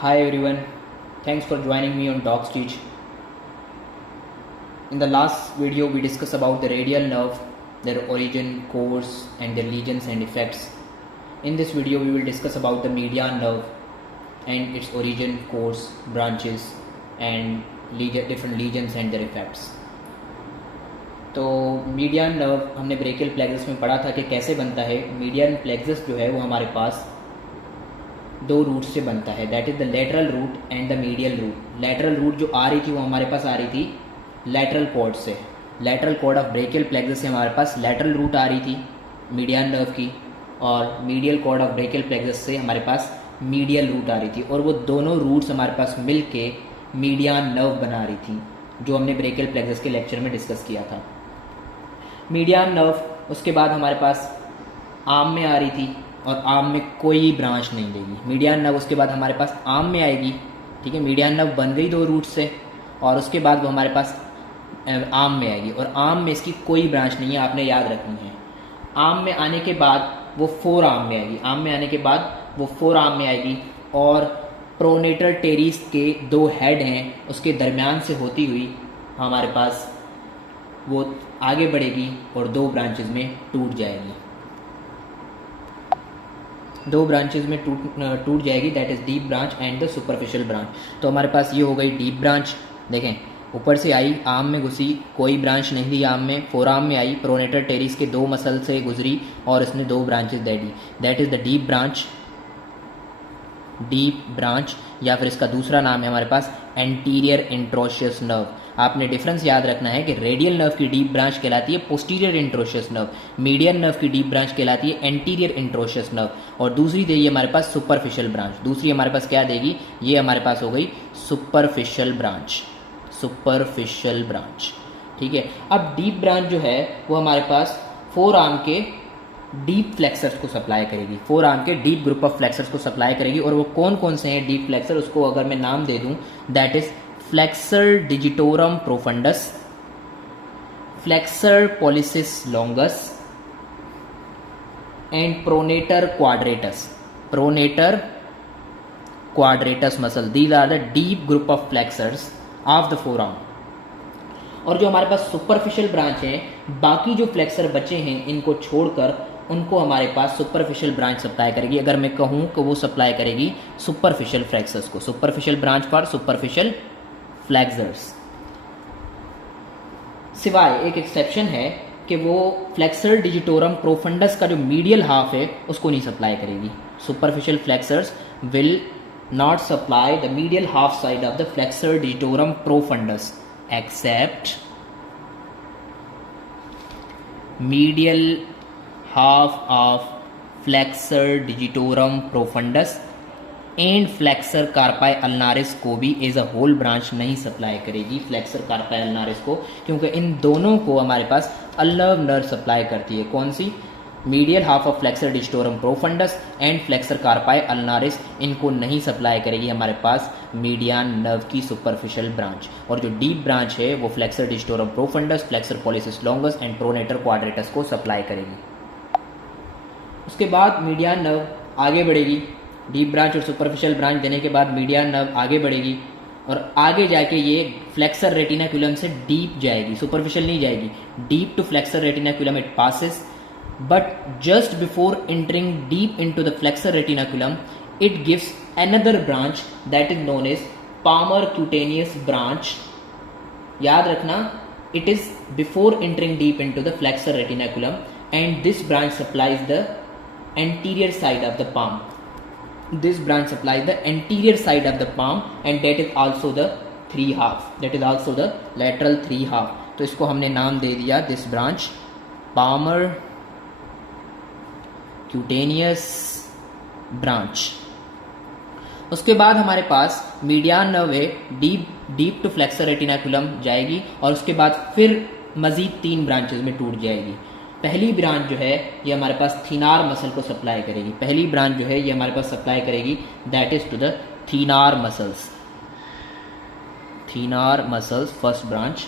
Hi everyone, thanks for joining me on DocSteach. In the last video we discussed about the radial nerve, their origin, course and their lesions and effects. In this video we will discuss about the median nerve and its origin, course, branches and different lesions and their effects. तो median nerve हमने brachial plexus में पढ़ा था कि कैसे बनता है। Median plexus जो है वो हमारे पास दो रूट से बनता है, that is the lateral root and the medial root. Lateral root जो आ रही थी वो हमारे पास आ रही थी लेटरल कॉर्ड से, lateral cord of brachial plexus से हमारे पास लेटरल रूट आ रही थी मीडियन नर्व की, और medial cord of brachial plexus से हमारे पास मीडियल रूट आ रही थी, और वो दोनों रूट्स हमारे पास मिल के मीडियन नर्व बना रही थी, जो हमने ब्रेकियल प्लेक्सस के लेक्चर में डिस्कस किया था। मीडियन नर्व उसके बाद हमारे पास आर्म में आ रही थी, और आर्म में कोई ब्रांच नहीं देगी। मीडियन नर्व उसके बाद हमारे पास आर्म में आएगी, ठीक है। मीडियन नर्व बन गई दो रूट से, और उसके बाद वो हमारे पास आर्म में आएगी, और आर्म में इसकी कोई ब्रांच नहीं है, आपने याद रखनी है। आर्म में आने के बाद वो फोर आर्म में आएगी, आर्म में आने के बाद वो फोर आर्म में आएगी, और प्रोनेटर टेरिस के दो हेड हैं उसके दरमियान से होती हुई हमारे पास वो आगे बढ़ेगी और दो ब्रांचेज में टूट जाएगी, दो ब्रांचेज में टूट जाएगी, that is deep branch and the superficial branch. तो हमारे पास ये हो गई डीप ब्रांच। देखें, ऊपर से आई, आर्म में घुसी, कोई ब्रांच नहीं थी आर्म में, फोर आर्म में आई, प्रोनेटर टेरिस के दो मसल से गुजरी और इसने दो branches they the, that is the deep branch. Deep branch, या फिर इसका दूसरा नाम है हमारे पास एंटीरियर इंट्रोशियस नर्व। आपने डिफरेंस याद रखना है कि रेडियल नर्व की डीप ब्रांच कहलाती है posterior interosseous nerve, median nerve की डीप ब्रांच कहलाती है एंटीरियर इंट्रोशियस नर्व, और दूसरी देगी हमारे पास सुपरफिशियल ब्रांच। दूसरी हमारे पास क्या देगी, ये हमारे पास हो गई सुपरफिशियल ब्रांच, सुपरफिशियल ब्रांच, ठीक है। अब डीप ब्रांच जो है वो हमारे पास फोर आर्म के डीप फ्लेक्सर्स को सप्लाई करेगी, फोर आर्म के डीप ग्रुप ऑफ फ्लेक्सर्स को सप्लाई करेगी, और वो कौन कौन से हैं डीप फ्लेक्सर, उसको अगर मैं नाम दे दूं, that is flexor digitorum profundus, flexor pollicis longus and pronator quadratus. Pronator quadratus muscle, these are the deep group of flexors of the forearm. और जो हमारे पास सुपरफिशियल ब्रांच है, बाकी जो फ्लेक्सर बचे हैं इनको छोड़कर उनको हमारे पास सुपरफिशियल ब्रांच सप्लाई करेगी। अगर मैं कहूं कि वो सप्लाई करेगी सुपरफिशियल फ्लेक्सर्स को, superficial branch for superficial flexors. सिवाय एक एक्सेप्शन है कि वो फ्लेक्सर डिजिटोरम प्रोफंडस का जो मीडियल हाफ है उसको नहीं सप्लाई करेगी। Superficial flexors will not supply the medial half side of the flexor digitorum profundis except medial half of flexor digitorum profundus and flexor carpi अल्नारिस को भी एज अ होल ब्रांच नहीं supply करेगी, flexor carpi अल्नारिस को, क्योंकि इन दोनों को हमारे पास अल्नर्व nerve supply करती है। कौन सी, medial half of flexor digitorum profundus and flexor carpi ulnaris, इनको नहीं सप्लाई करेगी हमारे पास मीडियन नर्व की सुपरफिशियल ब्रांच। और जो डीप ब्रांच है वो flexor digitorum profundus, flexor pollicis longus and pronator quadratus को सप्लाई करेगी। उसके बाद मीडियन नर्व आगे बढ़ेगी, डीप ब्रांच और सुपरफिशियल ब्रांच देने के बाद मीडियन नर्व आगे बढ़ेगी, और आगे जाके ये फ्लेक्सर रेटिनाकुलम से डीप जाएगी, सुपरफिशियल नहीं जाएगी, deep to flexor retinaculum it passes, but just before entering deep into the flexor retinaculum it gives another branch that is known as palmar cutaneous branch। याद रखना, it is before entering deep into the flexor retinaculum and this branch supplies the anterior side of the palm, this branch supplies the anterior side of the palm and that is also the three half, that is also the lateral three half। तो इसको हमने नाम दे दिया this branch palmar cutaneous branch. उसके बाद हमारे पास median nerve है, डीप टू फ्लेक्सर रेटिनाकुलम जाएगी, और उसके बाद फिर मजीद तीन ब्रांचेज में टूट जाएगी। पहली ब्रांच जो है ये हमारे पास थीनार मसल को सप्लाई करेगी, पहली ब्रांच जो है ये हमारे पास सप्लाई करेगी that is to the thenar muscles, thenar muscles first branch.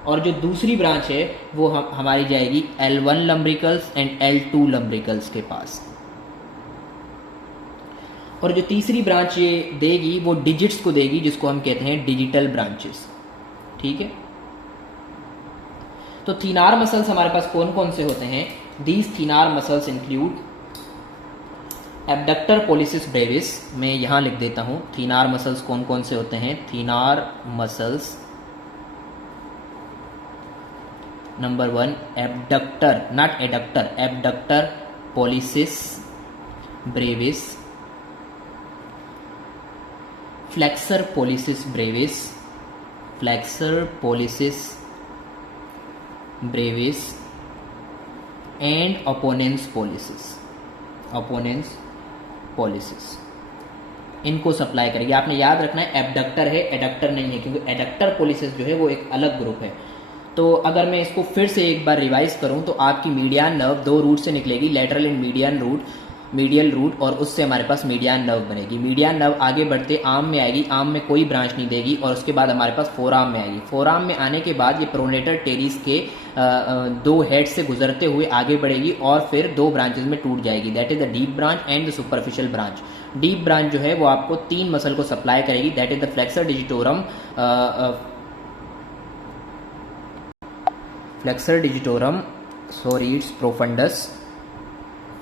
और जो दूसरी ब्रांच है वो हमारी जाएगी L1 लम्ब्रिकल्स एंड L2 लम्ब्रिकल्स के पास। और जो तीसरी ब्रांच ये देगी वो डिजिट्स को देगी, जिसको हम कहते हैं डिजिटल ब्रांचेस। ठीक है, तो थीनार मसल्स हमारे पास कौन कौन से होते हैं? These thenar muscles include abductor pollicis brevis, मैं यहां लिख देता हूं थीनार मसल्स कौन कौन से होते हैं। Thenar muscles number 1 abductor, not adductor, abductor pollicis brevis, flexor pollicis brevis, flexor pollicis brevis and opponens pollicis, opponens pollicis, इनको सप्लाई करेगी। आपने याद रखना है एबडक्टर है, एडक्टर नहीं है, क्योंकि एडक्टर पॉलिसिस जो है वो एक अलग ग्रुप है। तो अगर मैं इसको फिर से एक बार रिवाइज करूं तो आपकी मीडियन नर्व दो रूट से निकलेगी, लेटरल एंड मीडियल रूट, और उससे हमारे पास मीडियन नर्व बनेगी। मीडियन नर्व आगे बढ़ते आर्म में आएगी, आर्म में कोई ब्रांच नहीं देगी, और उसके बाद हमारे पास फोर आर्म में आएगी। फोर आर्म में आने के बाद ये प्रोनेटर टेरिस के दो हेड से गुजरते हुए आगे बढ़ेगी और फिर दो ब्रांचेस में टूट जाएगी, that is the deep branch and the superficial branch. Deep branch जो है वो आपको तीन मसल को सप्लाई करेगी, that is the flexor digitorum, it's profundis,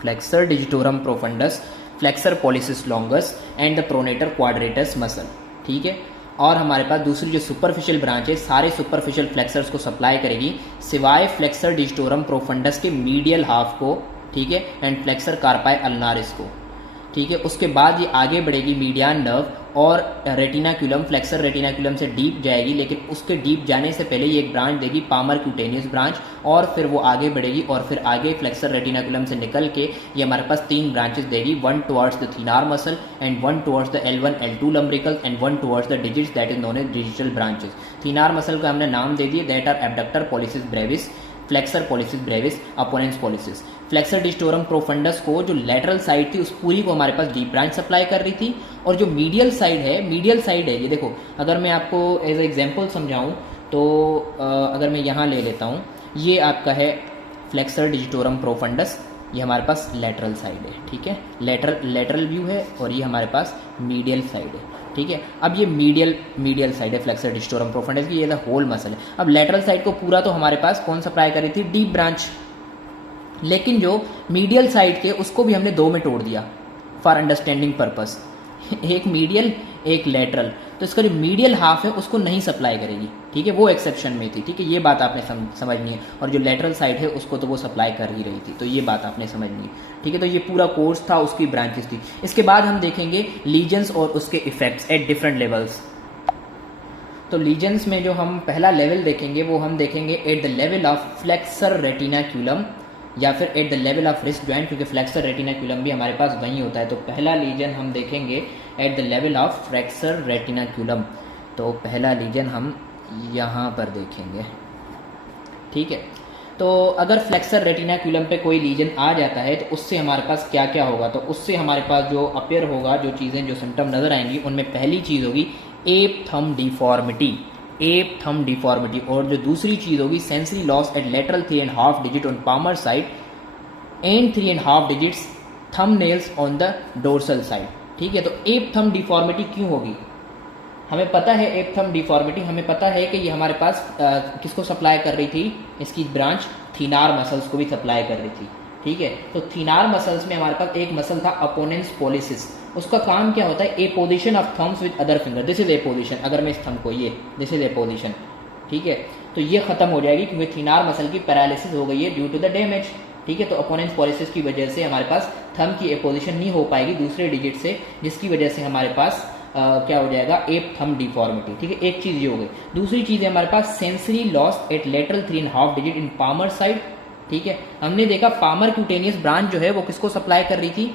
flexor digitorum profundus, flexor pollicis longus and the pronator quadratus muscle. ठीक है, और हमारे पास दूसरी जो सुपरफिशियल ब्रांच है सारे सुपरफिशियल फ्लेक्सर्स को सप्लाई करेगी, सिवाय फ्लेक्सर डिजिटोरम प्रोफंडस के मीडियल हाफ को, ठीक है, एंड फ्लेक्सर कार्पाई अल्नारिस को। ठीक है, उसके बाद ये आगे बढ़ेगी मीडियन नर्व और रेटिनाक्यूलम, फ्लेक्सर रेटिनाक्यूलम से डीप जाएगी, लेकिन उसके डीप जाने से पहले ये एक ब्रांच देगी पामर क्यूटेनियस ब्रांच, और फिर वो आगे बढ़ेगी और फिर आगे फ्लेक्सर रेटिनाक्यूलम से निकल के ये हमारे पास तीन ब्रांचेस देगी, one towards the thenar muscle and one towards the L1 L2 lumbrical and one towards the digits, that is known as digital branches. Thenar muscle का हमने नाम दे दिए, that are abductor pollicis brevis, flexor pollicis brevis, opponens pollicis. Flexor digitorum profundus को जो lateral side थी उस पूरी को हमारे पास डीप ब्रांच सप्लाई कर रही थी, और जो मीडियल साइड है ये देखो, अगर मैं आपको एज एग्जांपल समझाऊं तो अगर मैं यहाँ ले लेता हूँ, ये आपका है फ्लेक्सर डिजिटोरम प्रोफंडस, ये हमारे पास लेटरल साइड है। ठीक है, लेटरल व्यू है, और ये हमारे पास मीडियल साइड है। ठीक है, अब ये मीडियल साइड है फ्लेक्सर डिजिटोरम प्रोफंडस की, ये द होल मसल है। अब लेटरल साइड को पूरा तो हमारे पास कौन सप्लाई कर रही थी? डीप ब्रांच, लेकिन जो मीडियल साइड के उसको भी हमने दो में तोड़ दिया फॉर अंडरस्टैंडिंग पर्पस, एक मीडियल एक लेटरल, तो इसका जो मीडियल हाफ है उसको नहीं सप्लाई करेगी। ठीक है, वो एक्सेप्शन में थी। ठीक है, ये बात आपने समझनी है, और जो लेटरल साइड है उसको तो वो सप्लाई कर ही रही थी, तो ये बात आपने समझनी है। ठीक है, तो ये पूरा कोर्स था, उसकी ब्रांचेस थी। इसके बाद हम देखेंगे लीजन्स और उसके इफेक्ट्स एट डिफरेंट लेवल्स। तो लीजन्स में जो हम पहला लेवल देखेंगे वो हम देखेंगे at the level of flexor retinaculum या फिर at the level of wrist joint, क्योंकि फ्लेक्सर रेटिनाक्यूलम भी हमारे पास वहीं होता है। तो पहला लीजन हम देखेंगे at the level of flexor retinaculum, तो पहला लीजन हम यहाँ पर देखेंगे। ठीक है, तो अगर फ्लेक्सर रेटिनाक्यूलम पे कोई लीजन आ जाता है तो उससे हमारे पास क्या क्या होगा? तो उससे हमारे पास जो अपीयर होगा, जो चीज़ें, जो सिम्टम नजर आएंगी, उनमें पहली चीज़ होगी ape thumb deformity, ape thumb deformity, और जो दूसरी चीज होगी sensory loss at lateral 3.5 digit on palmar side and 3.5 digits thumb nails on the dorsal side. ठीक है, तो एप थंब डिफॉर्मिटी क्यों होगी? हमें पता है एप थंब डिफॉर्मिटी, हमें पता है कि ये हमारे पास किसको सप्लाई कर रही थी? इसकी ब्रांच थीनार मसल्स को भी सप्लाई कर रही थी। ठीक है, तो थीनार मसल्स में हमारे पास एक मसल था अपोनेंस पॉलिसिस, उसका काम क्या होता है? A position of thumbs with other finger, this is a position. अगर मैं इस थंब को ये, दिस इज ए पोजिशन, ठीक है, तो ये खत्म हो जाएगी क्योंकि थीनार मसल की पैरालिसिस हो गई है ड्यू टू द डैमेज। ठीक है, तो अपोनेंस पॉलिसिस की वजह से हमारे पास थंब की ए पोजिशन नहीं हो पाएगी दूसरे डिजिट से, जिसकी वजह से हमारे पास क्या हो जाएगा? App thumb deformity. ठीक है, एक चीज ये हो गई। दूसरी चीज है हमारे पास sensory loss at lateral 3.5 digit in palmar side. ठीक है, हमने देखा पामर क्यूटेनियस ब्रांच जो है वो किसको सप्लाई कर रही थी?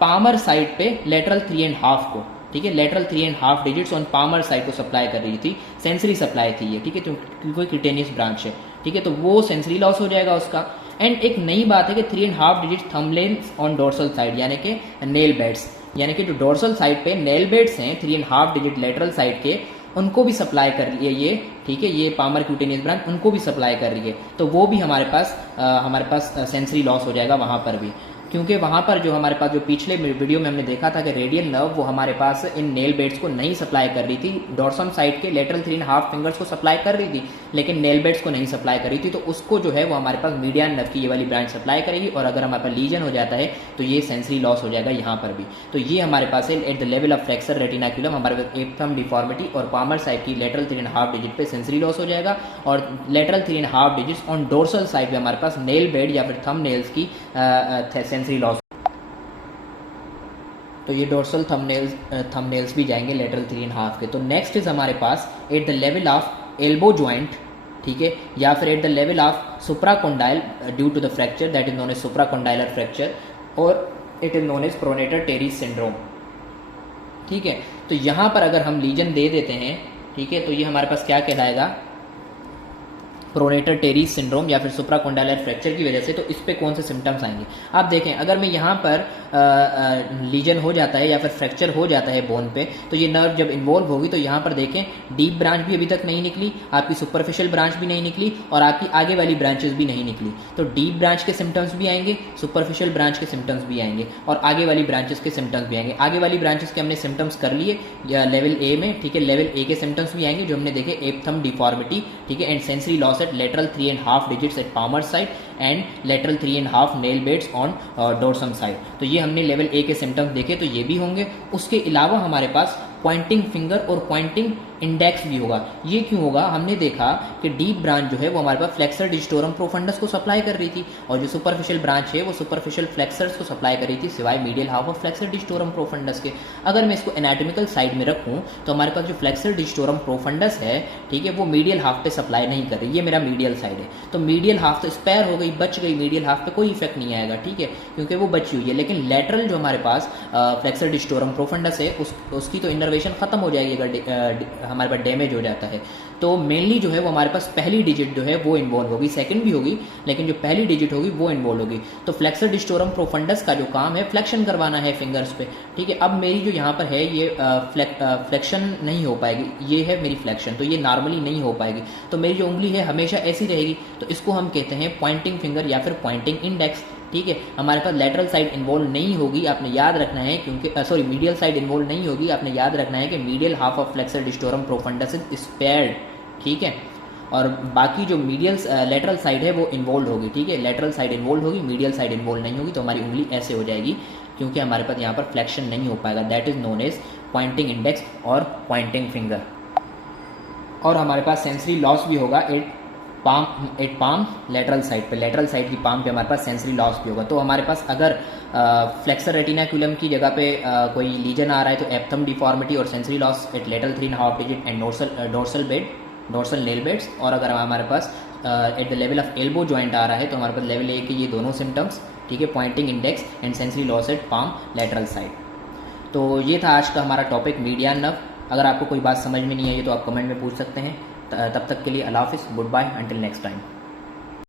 पामर साइड पे लेटरल 3.5 को। ठीक है, lateral 3.5 digits on palmar side को सप्लाई कर रही थी, सेंसरी सप्लाई थी ये। ठीक है, तो कोई क्यूटेनियस ब्रांच है। ठीक है, तो वो सेंसरी लॉस हो जाएगा उसका। एंड एक नई बात है कि 3.5 digit thumbnails on dorsal side, यानी कि नेल बेड्स, यानी कि जो डोर्सल साइड पे नेल बेड्स हैं 3.5 डिजिट लेटरल साइड के, उनको भी सप्लाई कर रही है ये। ठीक है, ये पामर क्यूटेनियस ब्रांच उनको भी सप्लाई कर रही है, तो वो भी हमारे पास सेंसरी लॉस हो जाएगा वहां पर भी। क्योंकि वहाँ पर जो हमारे पास जो पिछले वीडियो में हमने देखा था कि रेडियल नर्व वो हमारे पास इन नेल बेड्स को नहीं सप्लाई कर रही थी, डॉर्सम साइड के लेटरल 3.5 फिंगर्स को सप्लाई कर रही थी, लेकिन नेल बेड्स को नहीं सप्लाई कर रही थी। तो उसको जो है वो हमारे पास मीडियन नर्व की ये वाली ब्रांच सप्लाई करेगी, और अगर हमारे पास लीजन हो जाता है तो ये सेंसरी लॉस हो जाएगा यहाँ पर भी। तो ये हमारे पास है eight the level of flexor retinaculum, हमारे पास एप्थम डिफॉर्मिटी और पामर साइड की लेटरल 3.5 डिजिट पे सेंसरी लॉस हो जाएगा, और lateral 3.5 digits on dorsal side पे हमारे पास नेल बेड या फिर थंब नेल्स की सेंसरी लॉस। तो ये डोर्सल थंबनेल्स भी जाएंगे लेटरल 3.5 के। तो नेक्स्ट इज हमारे पास at the level of elbow joint, ठीक है, या फिर at the level of supracondylar due to the fracture that is known as supracondylar fracture, और it is known as pronator teres syndrome, ठीक है। तो यहाँ पर अगर हम लीजन दे देते हैं, ठीक है, तो ये हमारे पास क्या कहलाएगा, प्रोनेटर टेरीज सिंड्रोम या फिर सुप्राकोंडाइलर फ्रैक्चर की वजह से। तो इस पे कौन से सिम्टम्स आएंगे आप देखें, अगर मैं यहाँ पर लीजन हो जाता है या फिर फ्रैक्चर हो जाता है बोन पे, तो ये नर्व जब इन्वॉल्व होगी तो यहाँ पर देखें डीप ब्रांच भी अभी तक नहीं निकली, आपकी सुपरफिशियल ब्रांच भी नहीं निकली, और आपकी आगे वाली ब्रांचेस भी नहीं निकली। तो डीप ब्रांच के सिम्टम्स भी आएंगे, सुपरफिशियल ब्रांच के सिम्टम्स भी आएंगे, और आगे वाली ब्रांचेस के सिम्टम्स भी आएंगे। आगे वाली ब्रांचेस के हमने सिम्टम्स कर लिए लेवल ए में, ठीक है, लेवल ए के सिम्टम्स भी आएंगे जो हमने देखे, एप्थम डिफॉर्मिटी, ठीक है, and sensory loss at lateral 3.5 digits at palmar side and lateral 3.5 nail beds on dorsum side। तो ये हमने लेवल ए के सिम्टम्स देखे, तो ये भी होंगे। उसके अलावा हमारे पास पॉइंटिंग फिंगर और पॉइंटिंग इंडेक्स भी होगा। ये क्यों होगा, हमने देखा कि डीप ब्रांच जो है वो हमारे पास फ्लेक्सर डिजिटोरम प्रोफंडस को सप्लाई कर रही थी, और जो सुपरफिशियल ब्रांच है वो सुपरफिशियल फ्लेक्सर्स को सप्लाई कर रही थी, सिवाय medial half of flexor digitorum profundis के। अगर मैं इसको एनाटॉमिकल साइड में रखूं तो हमारे पास जो फ्लेक्सर डिजिटोरम प्रोफंडस है, ठीक है, वो मीडियल हाफ पे सप्लाई नहीं कर रही, ये मेरा मीडियल साइड है। तो मीडियल हाफ तो स्पेयर हो गई, बच गई, मीडियल हाफ पे कोई इफेक्ट नहीं आएगा, ठीक है, क्योंकि वो बची हुई है। लेकिन लेटरल जो हमारे पास फ्लेक्सर डिजिटोरम प्रोफंडस है उसकी तो इनर्वेशन खत्म हो जाएगी अगर हमारे पास डैमेज हो जाता है। तो मेनली जो है वो हमारे पास पहली डिजिट जो है वो इन्वॉल्व होगी, सेकंड भी होगी, लेकिन जो पहली डिजिट होगी वो इन्वॉल्व होगी। तो फ्लेक्सर डिजिटोरम प्रोफंडस का जो काम है फ्लेक्शन करवाना है फिंगर्स पे, ठीक है। अब मेरी जो यहाँ पर है ये फ्लेक्शन नहीं हो पाएगी, ये है मेरी फ्लेक्शन, तो ये नॉर्मली नहीं हो पाएगी, तो मेरी जो उंगली है हमेशा ऐसी रहेगी। तो इसको हम कहते हैं पॉइंटिंग फिंगर या फिर पॉइंटिंग इंडेक्स, ठीक है। हमारे पास लेटरल साइड इन्वॉल्व नहीं होगी, आपने याद रखना है, क्योंकि सॉरी मीडियल साइड इन्वॉल्व नहीं होगी, आपने याद रखना है कि medial half of flexor digitorum profundis is spared, ठीक है, और बाकी जो मीडियल लेटरल साइड है वो इन्वॉल्व होगी, ठीक है, लेटरल साइड इन्वॉल्व होगी, मीडियल साइड इन्वॉल्व नहीं होगी। तो हमारी उंगली ऐसे हो जाएगी, क्योंकि हमारे पास यहाँ पर फ्लेक्शन नहीं हो पाएगा, that is known as pointing index और पॉइंटिंग फिंगर। और हमारे पास सेंसरी लॉस भी होगा एट पाम लेटरल साइड पे, लेटरल साइड की पाम पे हमारे पास सेंसरी लॉस भी होगा। तो हमारे पास अगर फ्लेक्सर रेटिनाकुलम की जगह पे कोई लीजन आ रहा है तो एप्थम डिफॉर्मिटी और sensory loss at lateral 3.5 digit and dorsal nail beds. और अगर हमारे पास at the level of elbow joint आ रहा है तो हमारे पास लेवल ए के ये दोनों सिम्टम्स, ठीक है, pointing index and sensory loss at palm lateral side. तो ये था आज का हमारा टॉपिक मीडियन नर्व। अगर आपको कोई बात समझ में नहीं आई तो आप कमेंट में पूछ सकते हैं। तब तक के लिए अल्लाह हाफिज़, goodbye, until next time.